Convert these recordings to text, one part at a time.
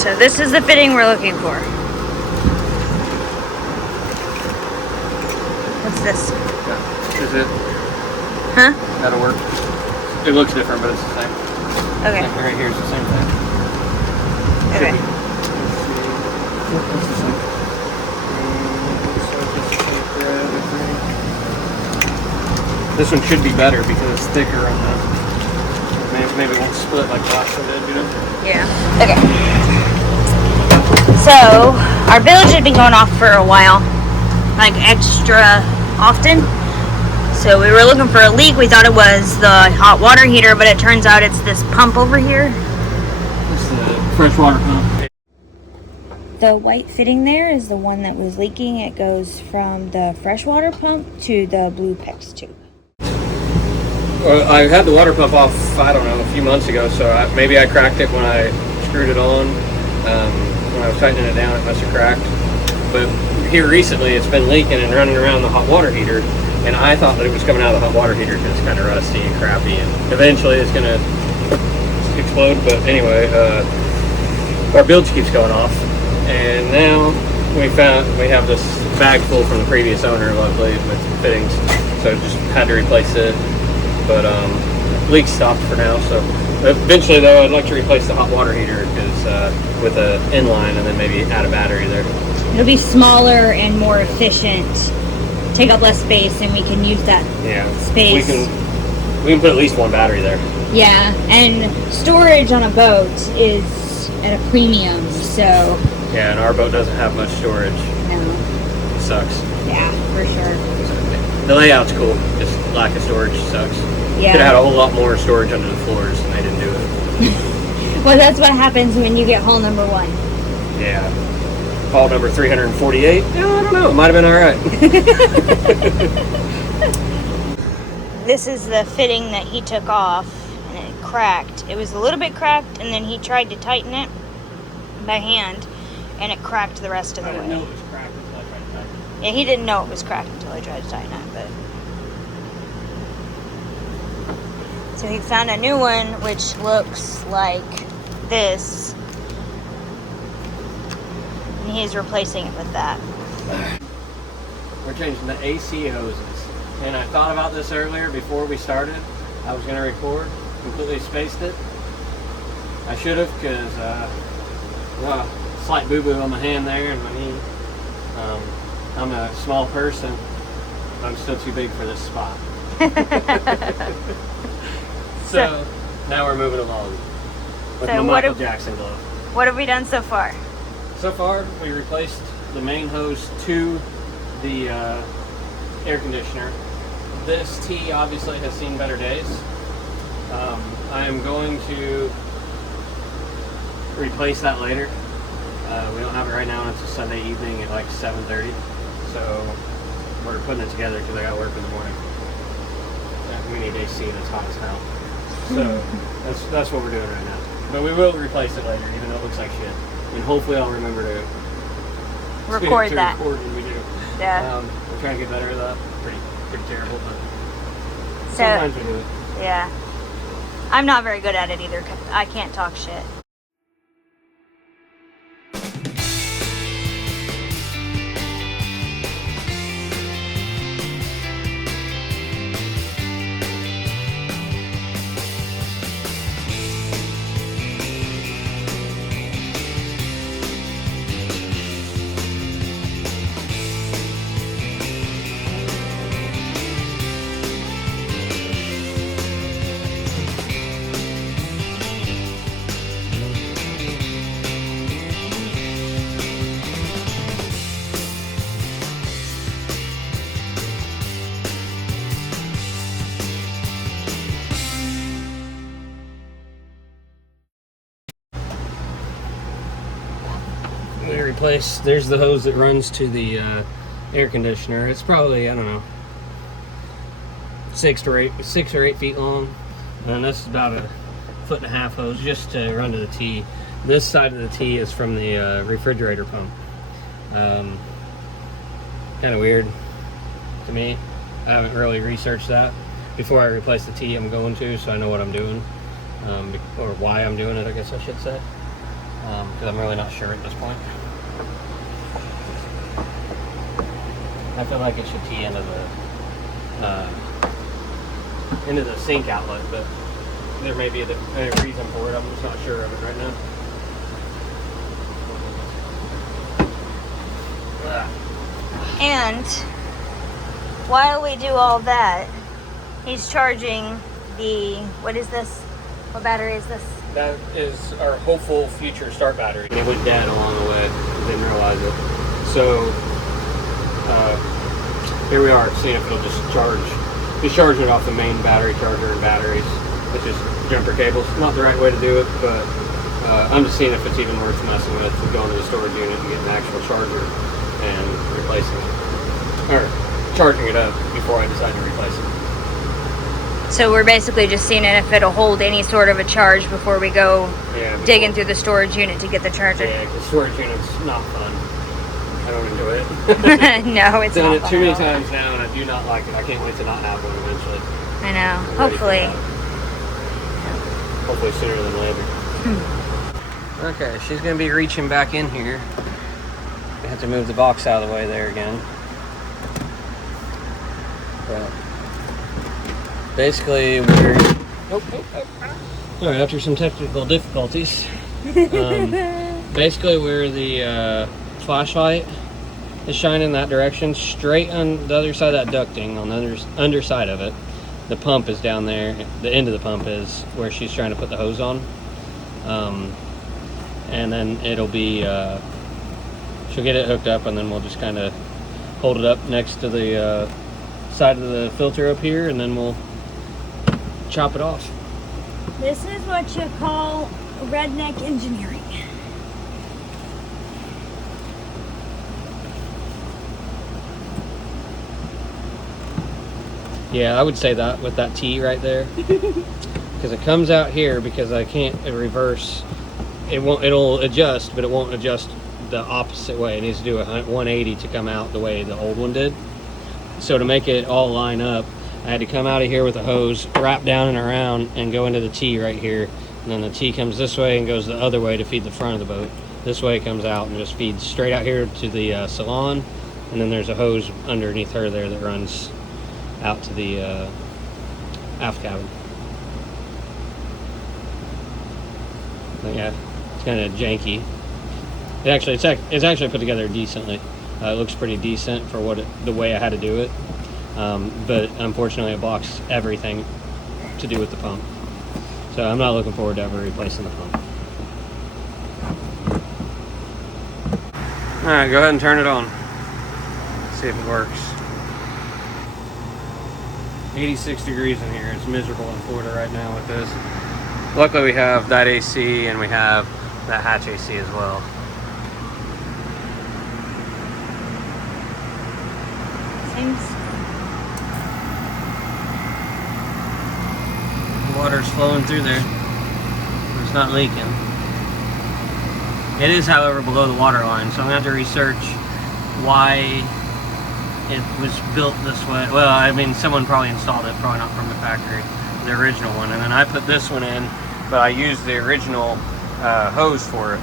So this is the fitting we're looking for. What's this? Yeah. Is it? Huh? That'll work. It looks different, but it's the same. Okay. Right here is the same thing. Okay. Yep, that's the same. This one should be better because it's thicker on the. Maybe it won't split like the last one did, you know? Yeah. Okay. So our bilge had been going off for a while, like extra often. So we were looking for a leak. We thought it was the hot water heater, but it turns out it's this pump over here. It's the fresh water pump. The white fitting there is the one that was leaking. It goes from the freshwater pump to the blue PEX tube. Well, I had the water pump off, I don't know, a few months ago, so maybe I cracked it when I screwed it on. When I was tightening it down, it must have cracked. But here recently, it's been leaking and running around the hot water heater, and I thought that it was coming out of the hot water heater because it's kind of rusty and crappy, and eventually it's going to explode. But anyway, our bilge keeps going off, and now we have this bag full from the previous owner, luckily, with fittings, so just had to replace it. But leaks stopped for now, so eventually though I'd like to replace the hot water heater because with an inline and then maybe add a battery there. It'll be smaller and more efficient, take up less space, and we can use that space. We can put at least one battery there. Yeah, and storage on a boat is at a premium, so. Yeah, and our boat doesn't have much storage. No. It sucks. Yeah, for sure. The layout's cool, just lack of storage sucks. Yeah. Could have had a whole lot more storage under the floors and they didn't do it. Well, that's what happens when you get hole number 1. Yeah. Hole number 348? Yeah, I don't know. It might have been alright. This is the fitting that he took off and it cracked. It was a little bit cracked and then he tried to tighten it by hand and it cracked the rest of the way. I didn't know it was cracked until I tried to tighten it. Yeah, he didn't know it was cracked until I tried to tighten it, but. So he found a new one which looks like this. And he's replacing it with that. We're changing the AC hoses. And I thought about this earlier before we started. I was going to record, completely spaced it. I should have because slight boo-boo on my hand there and my knee. I'm a small person, but I'm still too big for this spot. So now we're moving along with my Michael Jackson glove. What have we done so far? So far, we replaced the main hose to the air conditioner. This T obviously has seen better days. I am going to replace that later. We don't have it right now until Sunday evening at like 7:30. So we're putting it together because I got to work in the morning. We need AC and it's hot as hell. So that's what we're doing right now. But we will replace it later, even though it looks like shit. And hopefully I'll remember to record that. Record when we do. Yeah. We're trying to get better at that. Pretty terrible, but so, sometimes we do it. Yeah. I'm not very good at it either. I can't talk shit. We replaced, there's the hose that runs to the air conditioner. It's probably, I don't know, 6 or 8 feet long. And this is about a 1.5 foot hose just to run to the T. This side of the T is from the refrigerator pump. Kind of weird to me. I haven't really researched that. Before I replace the T, I'm going to, so I know what I'm doing. Or why I'm doing it, I guess I should say. because I'm really not sure at this point. I feel like it should tee into the sink outlet, but there may be a reason for it. I'm just not sure of it right now. And while we do all that, he's charging the, what is this? What battery is this? That is our hopeful future start battery. It went dead along the way. Didn't realize it. So here we are, seeing if it'll just charge. He's charging it off the main battery charger and batteries, which is jumper cables. Not the right way to do it, but I'm just seeing if it's even worth messing with, going to the storage unit and getting an actual charger and replacing it, or charging it up before I decide to replace it. So we're basically just seeing if it'll hold any sort of a charge before we go digging through the storage unit to get the charger. Yeah, because storage unit's not fun. I don't enjoy it. No, it's done not it fun too many at all. times now, and I do not like it. I can't wait to not have one eventually. I know. I'm ready for Hopefully. that. Hopefully sooner than later. Okay, she's going to be reaching back in here. I have to move the box out of the way there again. But basically, we're... Alright, after some technical difficulties, basically where the flashlight is shining in that direction, straight on the other side of that ducting, on the underside of it, the pump is down there. The end of the pump is where she's trying to put the hose on. And then it'll be, she'll get it hooked up, and then we'll just kind of hold it up next to the side of the filter up here, and then we'll chop it off. This is what you call redneck engineering. Yeah, I would say that with that T right there, because it comes out here because I can't reverse. It'll adjust, but it won't adjust the opposite way. It needs to do a 180 to come out the way the old one did. So to make it all line up, I had to come out of here with a hose, wrap down and around, and go into the T right here. And then the T comes this way and goes the other way to feed the front of the boat. This way it comes out and just feeds straight out here to the salon. And then there's a hose underneath her there that runs out to the aft cabin. But yeah, it's kind of janky. It's actually put together decently. It looks pretty decent for the way I had to do it. But unfortunately, it blocks everything to do with the pump. So I'm not looking forward to ever replacing the pump. All right, go ahead and turn it on. See if it works. 86 degrees in here. It's miserable in Florida right now with this. Luckily we have that AC and we have that hatch AC as well. Water's flowing through there. It's not leaking. It is, however, below the water line, so I'm going to have to research why it was built this way. Well, I mean, someone probably installed it, probably not from the factory, the original one. And then I put this one in, but I used the original hose for it.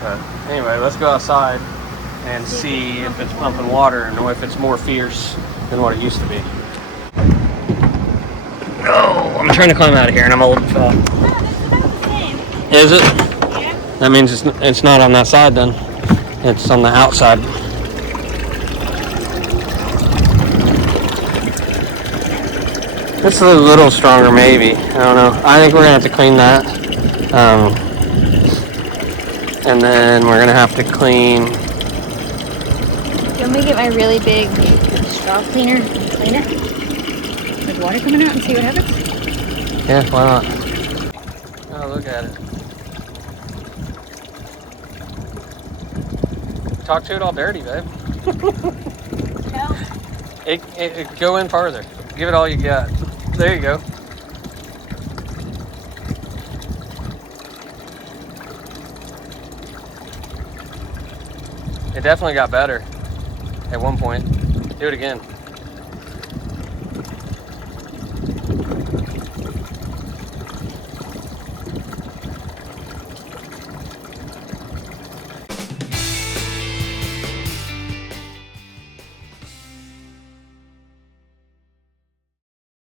But anyway, let's go outside and see if it's pumping water and if it's more fierce than what it used to be. Oh, I'm trying to climb out of here and I'm old and fat. Is it? Yeah. That means it's not on that side then. It's on the outside. It's a little stronger maybe. I don't know. I think we're going to have to clean that. And then we're going to have to clean... Do you want me to get my really big straw cleaner and clean it? With water coming out and see what happens? Yeah, why not? Oh, look at it. Talk to it all dirty, babe. No. It go in farther. Give it all you got. There you go. It definitely got better at one point. Do it again.